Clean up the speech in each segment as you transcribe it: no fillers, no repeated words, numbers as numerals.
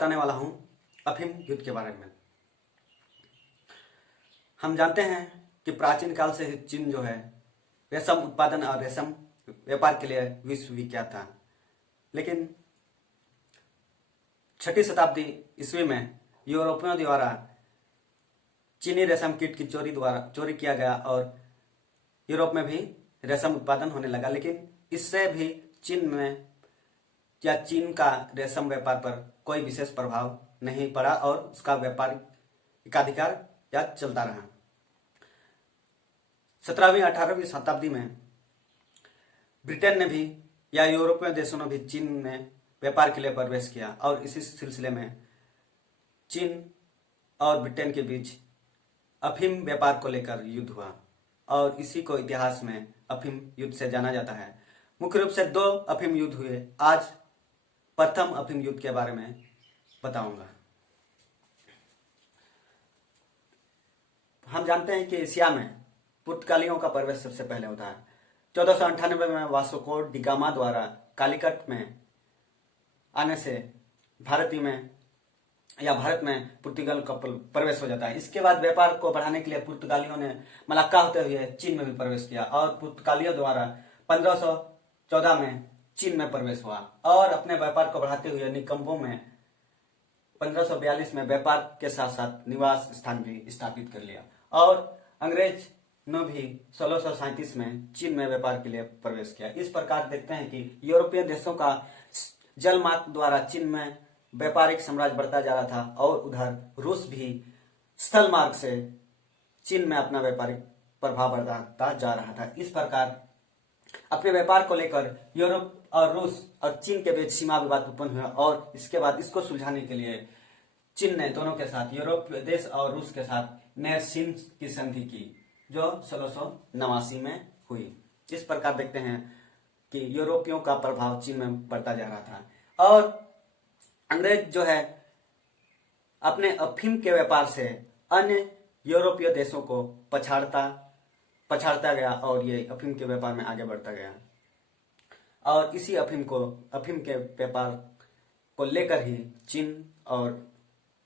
बताने वाला हूं अफीम युद्ध के बारे में। हम जानते हैं कि प्राचीन काल से ही चीन जो है रेशम उत्पादन और रेशम व्यापार के लिए विश्व विख्यात था। लेकिन 6वीं शताब्दी ईस्वी में यूरोपियों द्वारा चीनी रेशम कीट की चोरी किया गया और यूरोप में भी रेशम उत्पादन होने लगा। लेकिन इससे भी चीन का रेशम व्यापार पर कोई विशेष प्रभाव नहीं पड़ा और उसका व्यापारिक एकाधिकार या चलता रहा। 17वीं 18वीं शताब्दी में ब्रिटेन ने भी या यूरोपीय देशों ने भी चीन में व्यापार के लिए प्रवेश किया और इसी सिलसिले में चीन और ब्रिटेन के बीच अफीम व्यापार को लेकर युद्ध हुआ और इसी को इतिहास में अफीम युद्ध से जाना जाता है। मुख्य रूप से 2 अफीम युद्ध हुए। आज प्रथम अफीम युद्ध के बारे में बताऊंगा। हम जानते हैं कि एशिया में पुर्तगालियों का प्रवेश सबसे पहले होता है। 1498 में वास्को डी गामा द्वारा कालीकट में आने से भारत में पुर्तगाल का प्रवेश हो जाता है। इसके बाद व्यापार को बढ़ाने के लिए पुर्तगालियों ने मलाक्का होते हुए चीन में भी प्रवेश किया और पुर्तगालियों द्वारा 1514 में चीन में प्रवेश हुआ और अपने व्यापार को बढ़ाते हुए निकम्बों में 1542 में व्यापार के साथ साथ निवास स्थान भी स्थापित कर लिया और अंग्रेज ने भी 1637 में चीन में व्यापार के लिए प्रवेश किया। इस प्रकार देखते हैं कि यूरोपीय देशों का जल मार्ग द्वारा चीन में व्यापारिक साम्राज्य बढ़ता जा रहा था और उधर रूस भी स्थल मार्ग से चीन में अपना व्यापारिक प्रभाव बढ़ाता जा रहा था। इस प्रकार अपने व्यापार को लेकर यूरोप और रूस और चीन के बीच सीमा विवाद उत्पन्न हुआ और इसके बाद इसको सुलझाने के लिए चीन ने दोनों के साथ यूरोप देश और रूस के साथ नेर्सिन की संधि की जो 1689 में हुई। इस प्रकार देखते हैं कि यूरोपियों का प्रभाव चीन में बढ़ता जा रहा था और अंग्रेज जो है अपने अफीम के व्यापार से अन्य यूरोपीय देशों को पछाड़ता गया और ये अफीम के व्यापार में आगे बढ़ता गया और इसी अफीम के व्यापार को लेकर ही चीन और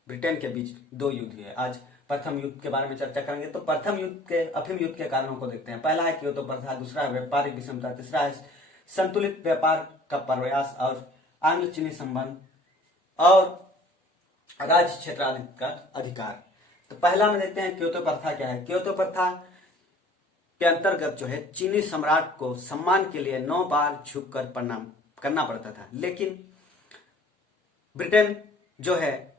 ब्रिटेन के बीच 2 युद्ध हुए। आज प्रथम युद्ध के बारे में चर्चा करेंगे। तो प्रथम युद्ध के अफीम युद्ध के कारणों को देखते हैं। पहला है क्योतो प्रथा, दूसरा है व्यापारिक विषमता, तीसरा है संतुलित व्यापार का प्रयास और आंग्ल चीनी संबंध और राज्य क्षेत्राधिकार अधिकार। तो पहला में देखते हैं क्योतो प्रथा क्या है। क्योतो प्रथा के अंतर्गत जो है चीनी सम्राट को सम्मान के लिए 9 बार झुककर प्रणाम करना पड़ता था। लेकिन ब्रिटेन जो है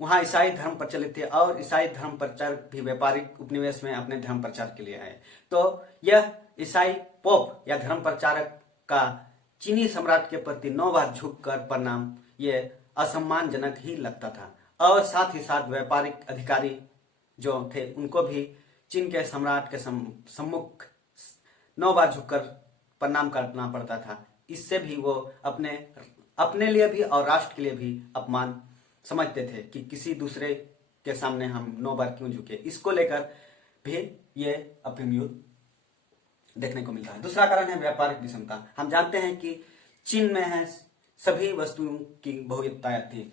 वहां ईसाई धर्म प्रचलित थे और ईसाई धर्म प्रचारक भी व्यापारिक उपनिवेश में अपने धर्म प्रचार के लिए आए। तो यह ईसाई पोप या धर्म प्रचारक का चीनी सम्राट के प्रति 9 बार झुककर प्रणाम ये असम्मानजनक ही लगता था और साथ ही साथ व्यापारिक अधिकारी जो थे उनको भी चीन के सम्राट के सम्मुख 9 बार झुककर प्रणाम करना पड़ता था। इससे भी वो अपने लिए भी और राष्ट्र के लिए भी अपमान समझते थे कि किसी दूसरे के सामने हम 9 बार क्यों झुके। इसको लेकर भी ये अफीम युद्ध देखने को मिलता है। दूसरा कारण है व्यापारिक विषमता। हम जानते हैं कि चीन में है सभी वस्तुओं की बहुतायत थी।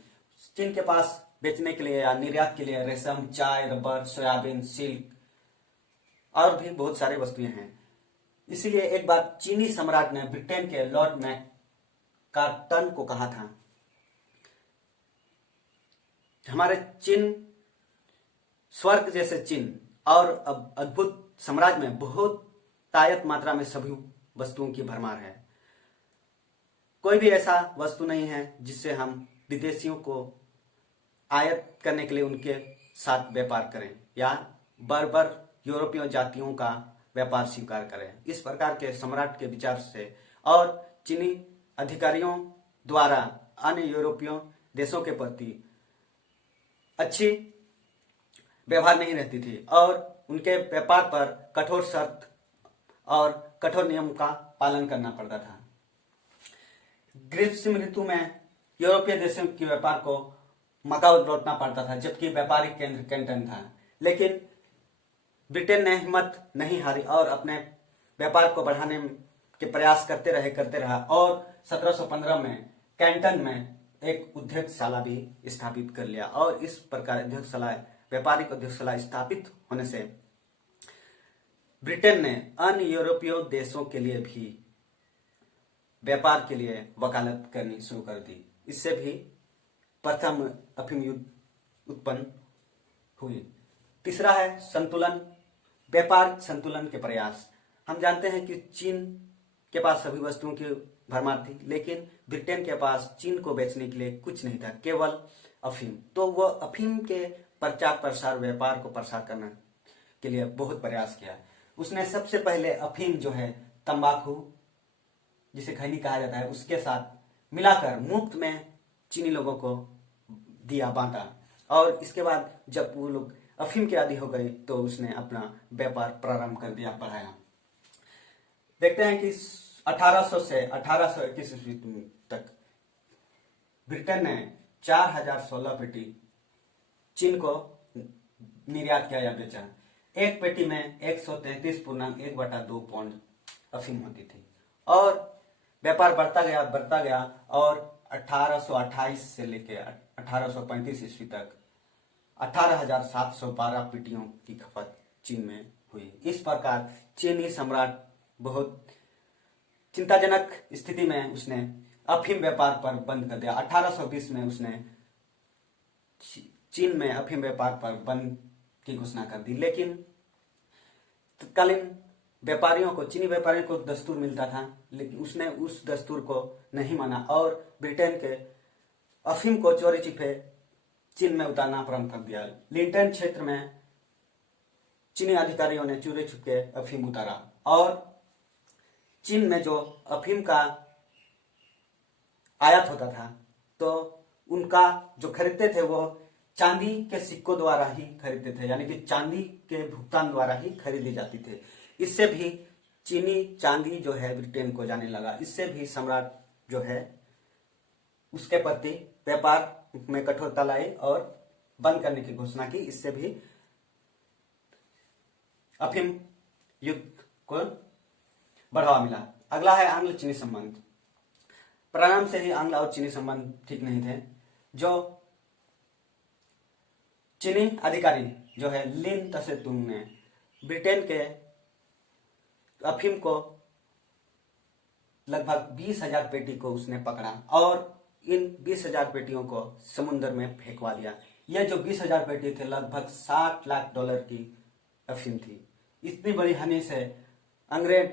चीन के पास बेचने के लिए या निर्यात के लिए रेशम, चाय, रबर, सोयाबीन, सिल्क और भी बहुत सारी वस्तुएं हैं। इसीलिए एक बार चीनी सम्राट ने ब्रिटेन के लॉर्ड मैककार्टन को कहा था, हमारे चीन स्वर्ग जैसे चीन और अब अद्भुत साम्राज्य में बहुत तायत मात्रा में सभी वस्तुओं की भरमार है। कोई भी ऐसा वस्तु नहीं है जिससे हम विदेशियों को आयात करने के लिए उनके साथ व्यापार करें या बर्बर यूरोपीय जातियों का व्यापार स्वीकार करें। इस प्रकार के सम्राट के विचार से और चीनी अधिकारियों द्वारा अन्य यूरोपीय देशों के प्रति अच्छी व्यवहार नहीं रहती थी और उनके व्यापार पर कठोर शर्त और कठोर नियम का पालन करना पड़ता था। ग्रीष्म ऋतु में यूरोपीय देशों के व्यापार को मकाऊ लौटना पड़ता था जबकि व्यापारिक केंद्र कैंटन था। लेकिन ब्रिटेन ने हिम्मत नहीं हारी और अपने व्यापार को बढ़ाने के प्रयास करते रहा और 1715 में कैंटन में एक उद्योगशाला भी स्थापित कर लिया। और इस प्रकार उद्योगशाला, व्यापारिक उद्योगशाला स्थापित होने से ब्रिटेन ने अन्य यूरोपीय देशों के लिए भी व्यापार के लिए वकालत करनी शुरू कर दी। इससे भी प्रथम अफीम युद्ध उत्पन्न हुई। तीसरा है संतुलन, व्यापार संतुलन के प्रयास। हम जानते हैं कि चीन के पास सभी वस्तुओं की भरमार थी, लेकिन ब्रिटेन के पास चीन को बेचने के लिए कुछ नहीं था, केवल अफीम। तो वह अफीम के प्रचार प्रसार, व्यापार को प्रसार करने के लिए बहुत प्रयास किया। उसने सबसे पहले अफीम जो है तंबाकू, जिसे खैनी कहा जाता है, उसके साथ मिलाकर मुफ्त में चीनी लोगों को दिया, बांटा। और इसके बाद जब वो लोग अफीम के आदी हो गए तो उसने अपना व्यापार प्रारंभ कर दिया, बढ़ाया। देखते हैं कि 1800 से 1821 ईस्वी तक ब्रिटेन ने 4016 पेटी चीन को निर्यात किया या बेचा। एक पेटी में 133.1/2 पाउंड अफीम होती थी। और व्यापार बढ़ता गया और 1828 से लेकर 1835 ईस्वी तक 18,712 पेटियों की खपत चीन में हुई। इस प्रकार चीनी सम्राट बहुत चिंताजनक स्थिति में उसने अफीम व्यापार पर बंद कर दिया। 1820 में उसने चीन में अफीम व्यापार पर बंद की घोषणा कर दी। लेकिन तत्कालीन व्यापारियों को, चीनी व्यापारियों को दस्तूर मिलता था, लेकिन उसने उस दस्तूर को नहीं माना और ब्रिटेन के अफीम को चोरी छिपे चीन में उतारना प्रारंभ कर दिया। लिंटन क्षेत्र में चीनी अधिकारियों ने चोरी छिपके अफीम उतारा और चीन में जो अफीम का आयात होता था तो उनका जो खरीदते थे वो चांदी के सिक्कों द्वारा ही खरीदते थे, यानी कि चांदी के भुगतान द्वारा ही खरीदी जाती थी। इससे भी चीनी चांदी जो है ब्रिटेन को जाने लगा। इससे भी सम्राट जो है उसके प्रति व्यापार में कठोरता लाई और बंद करने की घोषणा की। इससे भी अफीम युद्ध को बढ़ावा मिला। अगला है आंग्ल चीनी संबंध। प्रारंभ से ही आंग्ल और चीनी संबंध ठीक नहीं थे। जो चीनी अधिकारी जो है लिन तसेतुंग ने ब्रिटेन के अफीम को लगभग 20,000 पेटी को उसने पकड़ा और इन 20,000 पेटियों को समुद्र में फेंकवा दिया। यह जो 20,000 पेटी थे लगभग $60 लाख की अफीम थी। इतनी बड़ी हानि से अंग्रेज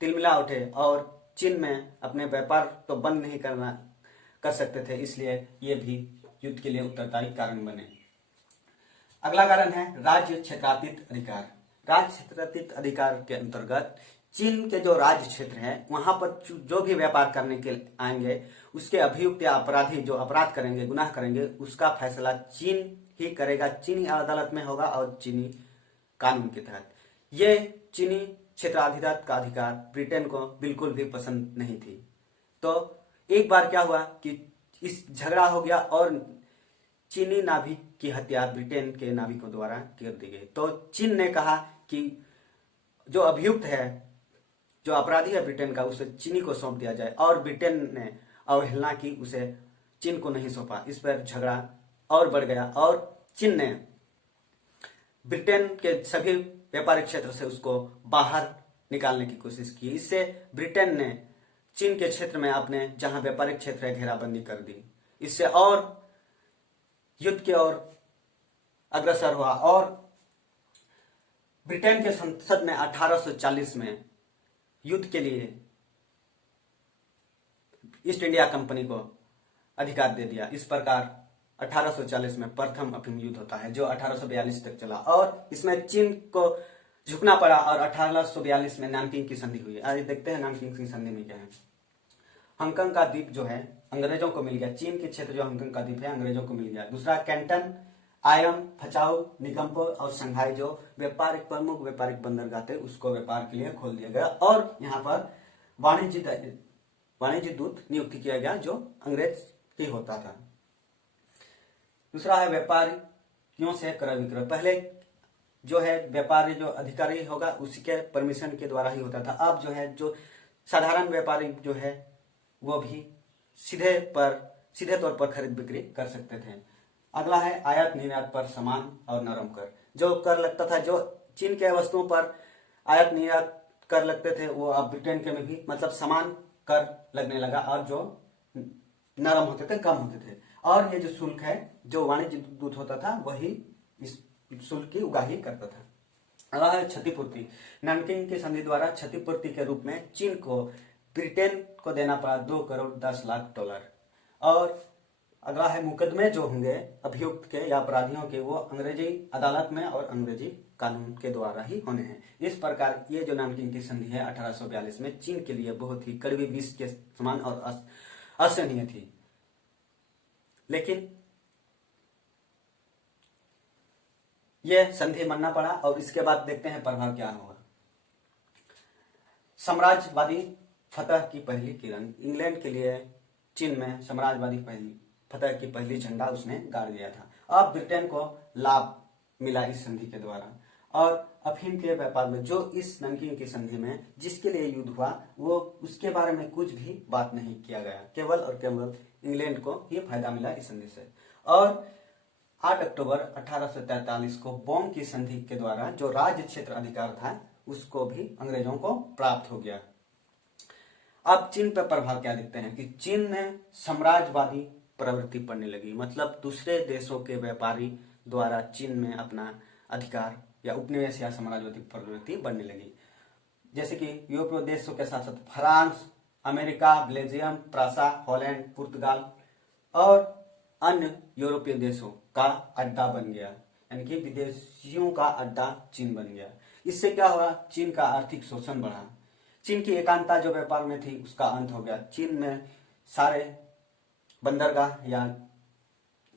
तिलमिला उठे और चीन में अपने व्यापार तो बंद नहीं कर सकते थे, इसलिए ये भी युद्ध के लिए उत्तरदायी कारण बने। अगला कारण है राज्य क्षेत्रातीत अधिकार। राज्य क्षेत्रातीत अधिकार के अंतर्गत चीन के जो राज्य क्षेत्र है वहां पर जो भी व्यापार करने के आएंगे उसके अभियुक्त या अपराधी जो अपराध करेंगे, गुनाह करेंगे, उसका फैसला चीन ही करेगा। चीनी अदालत में होगा और चीनी कानून के तहत। ये चीनी क्षेत्राधिकार का अधिकार ब्रिटेन को बिल्कुल भी पसंद नहीं थी। तो एक बार क्या हुआ कि इस झगड़ा हो गया और चीनी नाविक की हत्या ब्रिटेन के नाविकों द्वारा कर दी गई। तो चीन ने कहा कि जो अभियुक्त है, जो अपराधी है ब्रिटेन का, उसे चीनी को सौंप दिया जाए और ब्रिटेन ने अवहेलना की, उसे चीन को नहीं सौंपा। इस पर झगड़ा और बढ़ गया और चीन ने ब्रिटेन के सभी व्यापारिक क्षेत्र से उसको बाहर निकालने की कोशिश की। इससे ब्रिटेन ने चीन के क्षेत्र में अपने जहां व्यापारिक क्षेत्र है घेराबंदी कर दी। इससे और युद्ध की ओर अग्रसर हुआ और ब्रिटेन के संसद ने 1840 में युद्ध के लिए ईस्ट इंडिया कंपनी को अधिकार दे दिया। इस प्रकार 1840 में प्रथम अफीम युद्ध होता है जो 1842 तक चला और इसमें चीन को झुकना पड़ा और 1842 में नानकिंग की संधि हुई। आज देखते हैं नानकिंग की संधि में क्या है। हांगकांग का द्वीप जो है अंग्रेजों को मिल गया। चीन के क्षेत्र जो हांगकांग का द्वीप है अंग्रेजों को मिल गया। दूसरा कैंटन, आयम, फचाऊ, निकम्पो और शंघाई जो व्यापारिक प्रमुख व्यापारिक बंदरगाह थे उसको व्यापार के लिए खोल दिया गया और यहाँ पर वाणिज्य दूत नियुक्त किया गया जो अंग्रेज ही होता था। दूसरा है व्यापारियों से क्रय विक्रय। पहले जो है व्यापारी जो अधिकारी होगा उसके परमिशन के द्वारा ही होता था। अब जो है जो साधारण व्यापारी जो है वो भी सीधे तौर पर खरीद बिक्री कर सकते थे। अगला है आयात निर्यात पर समान और नरम कर। जो कर लगता था, जो चीन के वस्तुओं पर आयात निर्यात कर लगते थे, वो अब ब्रिटेन के में भी मतलब समान कर लगने लगा, और जो नरम होते थे, कम होते थे। और ये जो शुल्क है, जो वाणिज्य दूत होता था, वही इस शुल्क की उगाही करता था। अगला है क्षतिपूर्ति। नानकिंग की संधि द्वारा क्षतिपूर्ति के रूप में चीन को ब्रिटेन को देना पड़ा 2 करोड़ 10 लाख डॉलर। और अगला है मुकदमे जो होंगे अभियुक्त के या अपराधियों के, वो अंग्रेजी अदालत में और अंग्रेजी कानून के द्वारा ही होने हैं। इस प्रकार ये जो नानकिंग की संधि है 1842 में, चीन के लिए बहुत ही कड़वी विष के समान और असहनीय थी। लेकिन यह संधि मानना पड़ा, और इसके बाद देखते हैं प्रभाव क्या होगा। साम्राज्यवादी फतह की पहली किरण। इंग्लैंड के लिए चीन में साम्राज्यवादी फतह की पहली झंडा उसने गाड़ दिया था। अब ब्रिटेन को लाभ मिला इस संधि के द्वारा, और अफीम के व्यापार में जो इस नानकिंग की संधि में जिसके लिए युद्ध हुआ, वो उसके बारे में कुछ भी बात नहीं किया गया। केवल और केवल इंग्लैंड को ही फायदा मिला इस संधि से। और 8 अक्टूबर 1843 को बॉम की संधि के द्वारा जो राज्य क्षेत्र अधिकार था, उसको भी अंग्रेजों को प्राप्त हो गया। अब चीन पर प्रभाव क्या देखते हैं कि चीन में साम्राज्यवादी प्रवृत्ति पड़ने लगी, मतलब दूसरे देशों के व्यापारी द्वारा चीन में अपना अधिकार या उपनिवेश या साम्राज्यवादी प्रवृत्ति बढ़ने लगी। जैसे कि यूरोपीय देशों के साथ साथ फ्रांस, अमेरिका, बेल्जियम, फ्रांसा, हॉलैंड, पुर्तगाल और अन्य यूरोपीय देशों का अड्डा बन गया, यानी कि विदेशियों का अड्डा चीन बन गया। इससे क्या हुआ, चीन का आर्थिक शोषण बढ़ा। चीन की एकांतता जो व्यापार में थी, उसका अंत हो गया। चीन में सारे बंदरगाह या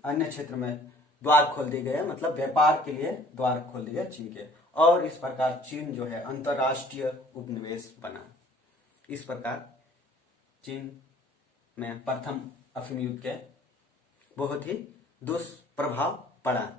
अन्य क्षेत्र में द्वार खोल दिए गए, मतलब व्यापार के लिए द्वार खोल दिए गए चीन के, और इस प्रकार चीन जो है अंतरराष्ट्रीय उपनिवेश बना। इस प्रकार चीन में प्रथम अफीम युद्ध के बहुत ही दुष्प्रभाव पड़ा।